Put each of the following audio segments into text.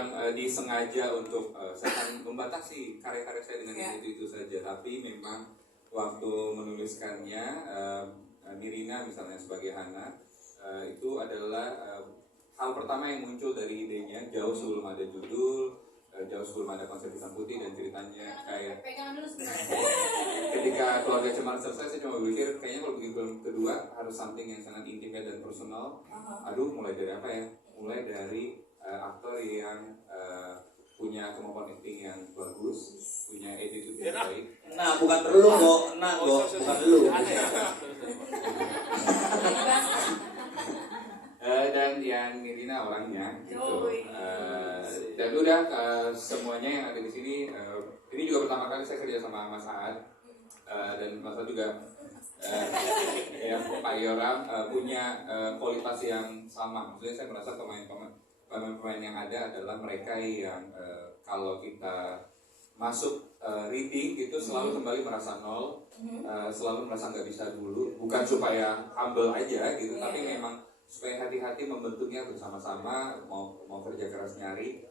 yang disengaja untuk saya akan membatasi karya-karya saya dengan yang itu saja. Tapi memang waktu menuliskannya, Nirina misalnya sebagai Hana, itu adalah hal pertama yang muncul dari idenya jauh sebelum ada judul, jauh sebelum ada konsep hitam putih dan ceritanya kayak ketika Keluarga Cemara selesai, saya cuma berpikir kayaknya kalau bikin film kedua harus something yang sangat intimate dan personal. Aduh, mulai dari apa ya? Mulai dari aktor yang punya kemampuan acting yang bagus, punya attitude yang baik. Nah, bukan perlu kok, bukan perlu. Dan yang Nirina orangnya gitu. Dan udah semuanya yang ada di sini. Ini juga pertama kali saya kerja sama Mas Saad, dan Mas Saad juga ya, Pak Yoram punya kualitas yang sama. Maksudnya saya merasa pemain-pemain yang ada adalah mereka yang kalau kita masuk reading itu selalu kembali merasa nol, selalu merasa nggak bisa dulu. Bukan supaya humble aja gitu, tapi memang supaya hati-hati membentuknya bersama-sama, mau kerja keras nyari,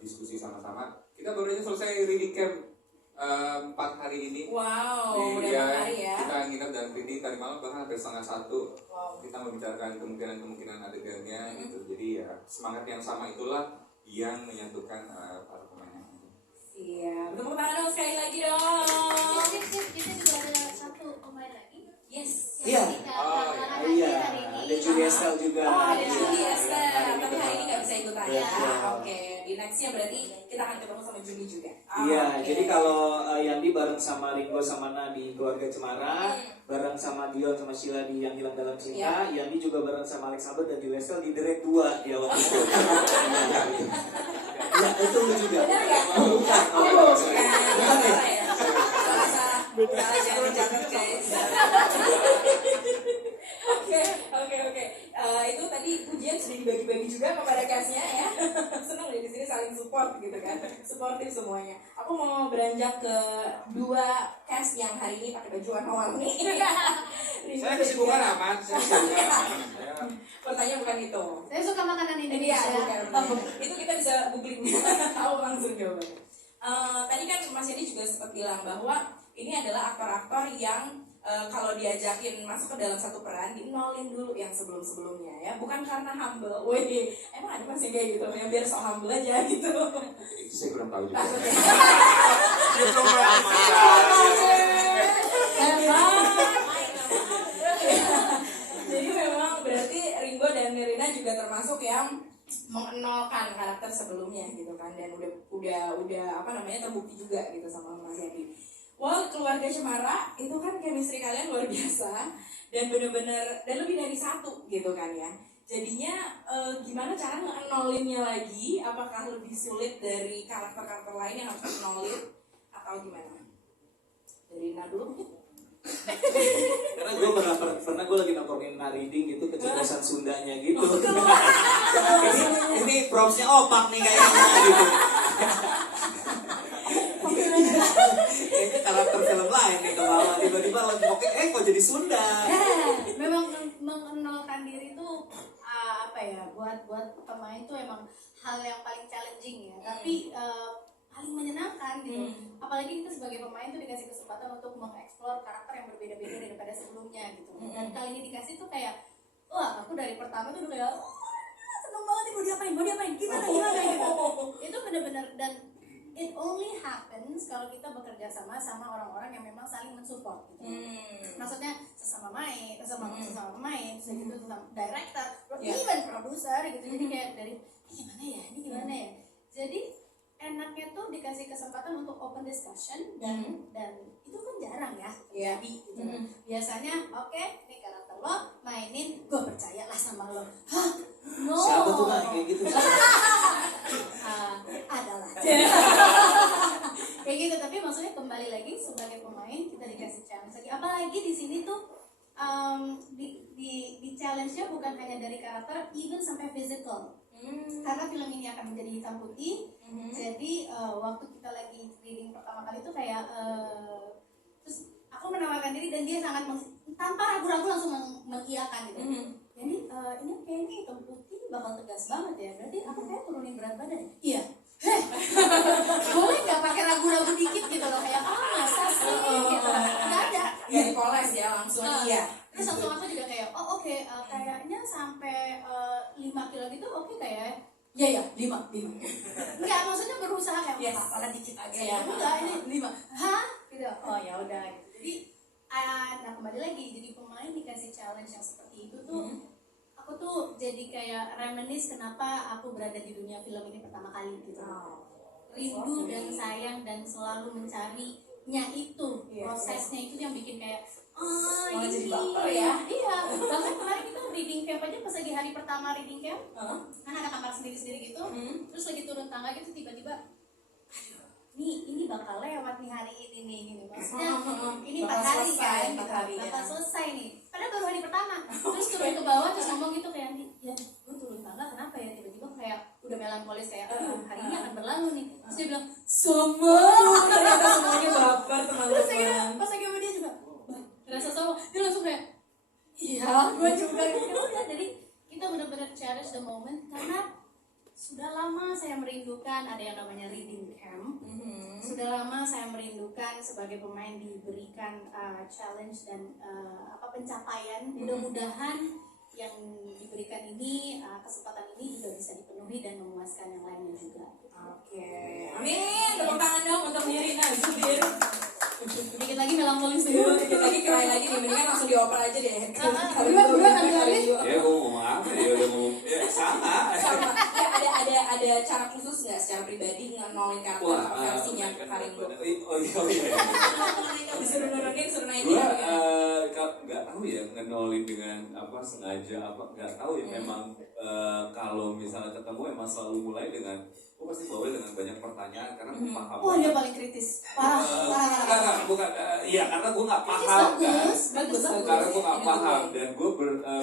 diskusi sama-sama. Kita baru aja selesai reading camp 4 hari ini. Wow, udah 4 hari ya. Kita nginep dan reading tadi malam bahkan sampai 1:30. Wow. Kita membicarakan kemungkinan adegannya gitu. Jadi ya semangat yang sama itulah yang menyatukan para pemain. Iya, tepuk tangan dong sekali lagi dong. Kita juga ada satu pemain lagi. Yes. Iya. Iya. Ada Julia Estelle juga. Oh, ada Julia Estelle. Tapi hari ini nggak bisa ikutan ya. Iya. Oke, di nextnya berarti kita akan ketemu sama Juni juga. Iya, jadi kalau Yandi bareng sama Ringo sama Na di Keluarga Cemara, bareng sama Dion sama Sheila di Yang Hilang Dalam Cinta, Yandi juga bareng sama Alex Sabat dan Julia Estelle di Direct 2 di awal itu. Ya, itu lu juga. Benar ya? Bukan. Bukan ya? Jangan guys. Oke. Itu tadi pujian sudah dibagi-bagi juga kepada castnya ya. Senang deh di sini saling support gitu kan, supportif semuanya. Aku mau beranjak ke 2 cast yang hari ini pakai baju warna-warni. Saya kesibukan aman. Pertanyaan bukan itu. Saya suka makanan Indonesia. Itu kita bisa googling tahu langsung jawabannya. Tadi kan Mas Yadi juga sempat bilang bahwa ini adalah aktor-aktor yang kalau diajakin masuk ke dalam satu peran dinolin dulu yang sebelum-sebelumnya ya, bukan karena humble. Wih, emang ada masih kayak gitu yang biar sok humble aja gitu. Saya kurang tahu juga. Jadi memang berarti Ringo dan Nirina juga termasuk yang mengenalkan karakter sebelumnya gitu kan, dan udah apa namanya terbukti juga gitu sama Mas Yadi. Keluarga Cemara itu kan chemistry kalian luar biasa dan benar-benar dan lebih dari satu gitu kan ya. Jadinya gimana cara ngenolinnya lagi? Apakah lebih sulit dari karakter-karakter lain yang harus dikenolin atau gimana? Dari Nina dulu mungkin? Karena gue pernah gue lagi nongkrongin reading gitu kecerdasan Sundanya gitu. Ini propsnya opak nih kayaknya gitu. Itu karakter film lain nih ke bawah, tiba-tiba lagi ngomongin kok jadi Sunda. Memang mengenalkan diri itu apa ya, buat pemain tuh emang hal yang paling challenging ya, tapi paling menyenangkan gitu. Apalagi kita sebagai pemain tuh dikasih kesempatan untuk mengeksplor karakter yang berbeda-beda daripada sebelumnya gitu. Dan kali ini dikasih tuh kayak, wah aku dari pertama tuh udah kayak seneng banget nih, mau diapain gimana gitu. Itu benar-benar, dan it only happens kalau kita bekerja sama orang-orang yang memang saling mensupport gitu. Maksudnya sesama pemain, gitu, sesama director, even produser gitu. Jadi kayak dari ini gimana ya. Jadi enaknya tuh dikasih kesempatan untuk open discussion dan itu kan jarang ya terjadi gitu. Biasanya oke, ini karakter lo mainin, gue percayalah sama lo. Hah? No. Siapa tuh kan kayak gitu? Adalah kayak gitu, tapi maksudnya kembali lagi sebagai pemain kita dikasih challenge lagi. Apalagi di sini tuh di challenge-nya bukan hanya dari karakter, even sampai physical. Karena film ini akan menjadi hitam putih. Jadi waktu kita lagi reading pertama kali tuh kayak terus aku menawarkan diri dan dia sangat tanpa ragu-ragu langsung mengiyakan gitu. Jadi ini kayaknya hitam putih bakal tegas banget ya, berarti aku kayak turunin berat badan. Iya. Boleh nggak pakai ragu-ragu dikit gitu loh, kayak masa sih gitu, nggak ada. Ya dipoles ya langsung iya. Terus langsung aku juga kayak oke, kayaknya sampai 5 kilo gitu oke kayak. Iya 5. Enggak, maksudnya berusaha kayak Ya, apalah dikit aja ya. enggak, ini 5. Hah? Gitu. Oh ya udah gitu. Jadi nah kembali lagi, jadi pemain dikasih challenge yang seperti itu tuh aku tuh jadi kayak reminisce kenapa aku berada di dunia film ini pertama kali gitu. Rindu dan sayang dan selalu mencarinya itu, prosesnya itu yang bikin kayak Malah ini jadi baper ya. Iya, bahkan kemarin kita reading camp aja pas lagi hari pertama reading camp, kan ada kamar sendiri-sendiri gitu, terus lagi turun tangga gitu tiba-tiba, aduh, ini bakal lewat nih hari ini nih, gini maksudnya ini 4 hari kan, 4 hari bakal selesai nih, padahal baru hari pertama, terus turun ke bawah terus ngomong gitu kayak Andi, ya gue turun tangga kenapa ya, tiba-tiba kayak udah melankolis kayak, aduh hari ini akan berlalu nih, terus dia bilang sama, Ternyata semuanya baper terus saya kira teman-teman. pas lagi sama dia juga, wah ngerasa sama, dia langsung kayak, iya gue juga gitu. Udah, jadi kita benar-benar cherish the moment karena sudah lama saya merindukan ada yang namanya reading camp. Sudah lama saya merindukan sebagai pemain diberikan challenge dan pencapaian. Mudah-mudahan yang diberikan ini, kesempatan ini juga bisa dipenuhi dan memuaskan yang lainnya juga. Oke. Amin. Tepuk tangan dong untuk Nirina Zubir. Dikit lagi melankolis Dulu dulu. dikit lagi keren lagi nih, mendingan langsung dioper aja deh. Buruan ambil lagi. Ya gue ngomong apa ya, udah ngomong ya sama. Ya, ada cara khusus nggak secara pribadi ngenolin karakter sama versinya Karingo? Oh iya. Disuruh nurunin, suruh naikin. Gue nggak tahu ya ngenolin dengan apa sengaja apa nggak tahu ya. Memang kalau misalnya ketemu emang selalu mulai dengan gue pasti bawa dengan banyak pertanyaan karena gue paham. Oh dia paling kritis. Parah. Bukan iya karena gue nggak paham kan. Bagus. Karena gue nggak paham dan gue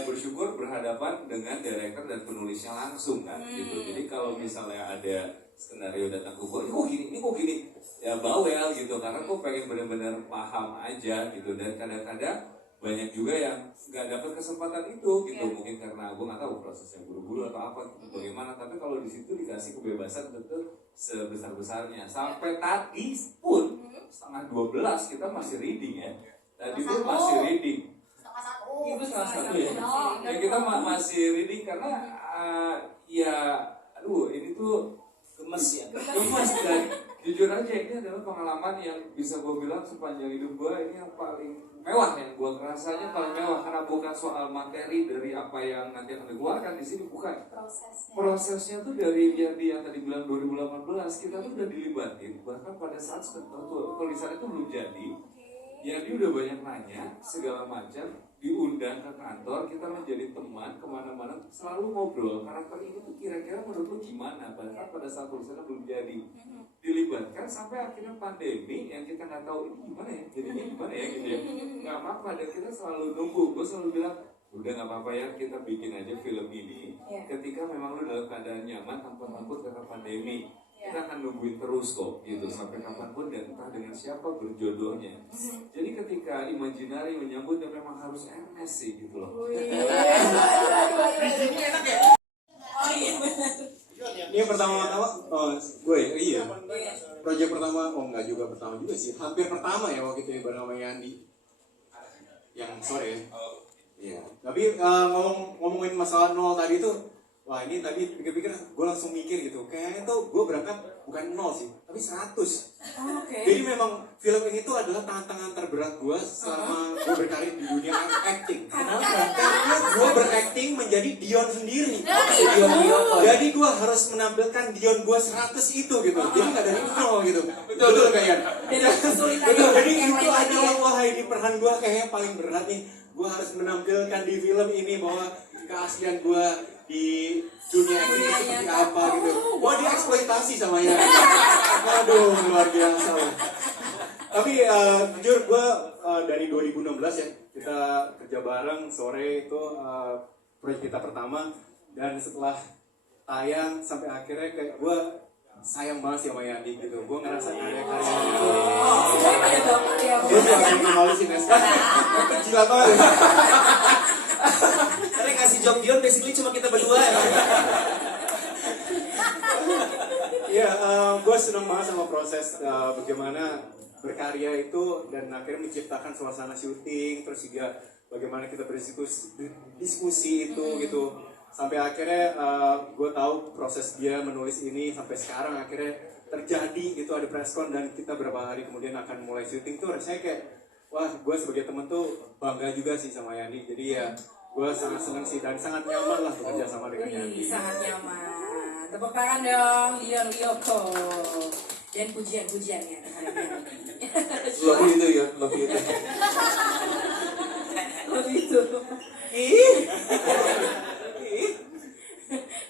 bersyukur berhadapan dengan director dan penulisnya langsung kan gitu. Jadi kalau misalnya ada skenario datang ke gue, ini kok gini ya bawel gitu karena gue pengen benar-benar paham aja gitu. Dan kadang-kadang banyak juga yang nggak dapat kesempatan itu gitu, mungkin karena gue nggak tahu prosesnya buru-buru atau apa bagaimana, tapi kalau di situ dikasih kebebasan betul sebesar-besarnya. Sampai tadi pun 11:30 kita masih reading ya, tadi pun masih reading. Ibu salah satu ya. Ya kita masih reading karena ini tuh Gemes ya. gemes dan jujur aja ini adalah pengalaman yang bisa gue bilang sepanjang hidup gue ini yang paling mewah yang gue rasanya paling mewah karena bukan soal materi dari apa yang nanti akan dikeluarkan di sini, bukan. Prosesnya tuh dari yang dia tadi bilang 2018 kita tuh udah dilibatin bahkan pada saat tulisan itu belum jadi. Ya dia udah banyak nanya segala macam, diundang ke kantor, kita menjadi teman kemana-mana, selalu ngobrol karakter ini tuh kira-kira menurut lu gimana, bahkan pada saat tulisannya belum jadi, dilibatkan sampai akhirnya pandemi yang kita nggak tahu ini gimana ya, jadinya gimana ya gitu ya, nggak apa-apa dan kita selalu nunggu, gue selalu bilang udah nggak apa-apa ya kita bikin aja film ini, ketika memang lu dalam keadaan nyaman tanpa takut karena pandemi. Kita akan nungguin terus kok gitu sampai kapanpun dan entah dengan siapa berjodohnya. Jadi ketika Imaginary menyambut ya memang harus MS sih gitu loh. Ini pertama-tama gue iya. Project pertama enggak juga pertama juga sih. Hampir pertama ya waktu itu bareng sama Yandi. Yang sore ya. Iya. Tapi ngomongin masalah nol tadi tuh, wah ini tadi pikir-pikir gue langsung mikir gitu. Kayaknya tuh gue berangkat bukan 0 sih, tapi 100. Jadi memang film ini tuh adalah tantangan terberat gue selama gue berkarir di dunia acting. Kenapa? Karena gue berakting menjadi Dion sendiri. Jadi gue harus menampilkan Dion gue 100 itu gitu. Jadi nggak dari 0 gitu. Betul kayak. Betul. Jadi itu adalah wah ini peran gue kayaknya paling berat nih. Gue harus menampilkan di film ini bahwa keaslian gue di dunia ini seperti apa gitu. Wah dieksploitasi sama ya. Aduh luar biasa. Tapi jujur gue dari 2016 ya kita kerja bareng sore itu proyek kita pertama dan setelah tayang sampai akhirnya kayak gue sayang banget sih sama Yandi gitu. Gue ngerasa karya itu. Sebenarnya pada baper ya. Gue juga pengen kenalin sih Nes. Kejilat banget. Karena ngasih job Dion basically cuma kita berdua ya. Iya, gue seneng banget sama proses bagaimana berkarya itu dan akhirnya menciptakan suasana syuting, terus juga bagaimana kita berdiskusi itu gitu. Sampai akhirnya gue tahu proses dia menulis ini sampai sekarang akhirnya terjadi gitu, ada preskon dan kita beberapa hari kemudian akan mulai syuting tuh rasanya kayak wah, gue sebagai temen tuh bangga juga sih sama Yandi. Jadi ya gue sangat seneng sih dan sangat nyaman lah bekerja sama dengan Yandi. Sangat nyaman. Tepuk tangan dong, Dion Wiyoko. Dan pujian-pujiannya terhadap Yandi. Love you itu ya, love you itu. Lebih itu.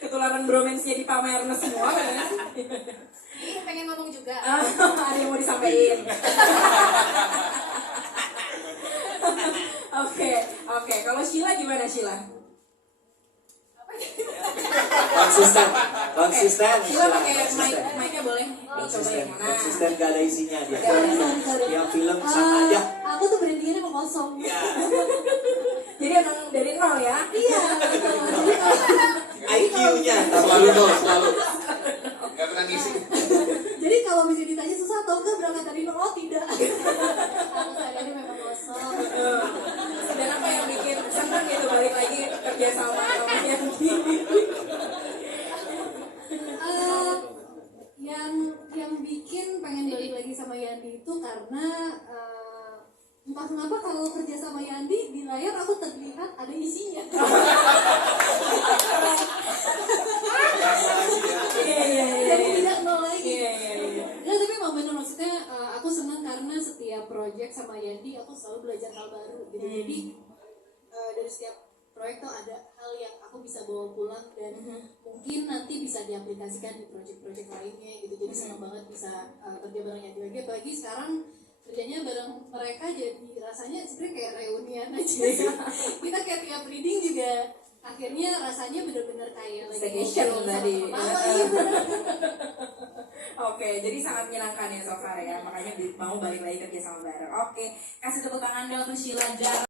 Ketularan bromance-nya dipamerin semua kan? Pengen ngomong juga. Ada yang mau disampaikan. Oke. Kalau Sheila gimana Sheila? Konsisten. Sheila pakai mic-nya boleh dicoba Konsisten, yang mana? konsisten gak ada isinya dia. Sorry. Yang film sama aja. Aku tuh berhentinya emang kosong. Jadi emang dari nol ya? Iya. IQ-nya Selalu dong, selalu. Gak pernah ngisi. Jadi kalau misalnya ditanya susah atau enggak berangkat dari nol, oh tidak. Aku sehari-hari memang kosong. Dan apa yang bikin senang gitu balik lagi kerja sama Yandi? Yang bikin pengen balik lagi sama Yandi itu karena entah kenapa kalau kerja sama Yandi di layar aku terlihat ada isinya. Jadi tidak nol lagi. Nah, tapi emang bener maksudnya aku senang karena setiap project sama Yandi aku selalu belajar hal baru gitu. Jadi dari setiap proyek tuh ada hal yang aku bisa bawa pulang dan mungkin nanti bisa diaplikasikan di proyek-proyek lainnya gitu. Jadi senang banget bisa kerja bareng Yandi lagi. Apalagi sekarang kerjanya bareng mereka jadi rasanya sebenarnya kayak reunian aja. Kita kayak tiap reading juga akhirnya rasanya benar-benar kayak lagi Staycation tadi. Iya. Oke, jadi sangat menyenangkan ya so far ya. Makanya mau balik lagi kerja sama bareng. Oke, kasih tepuk tangan dong untuk Sheila Jar.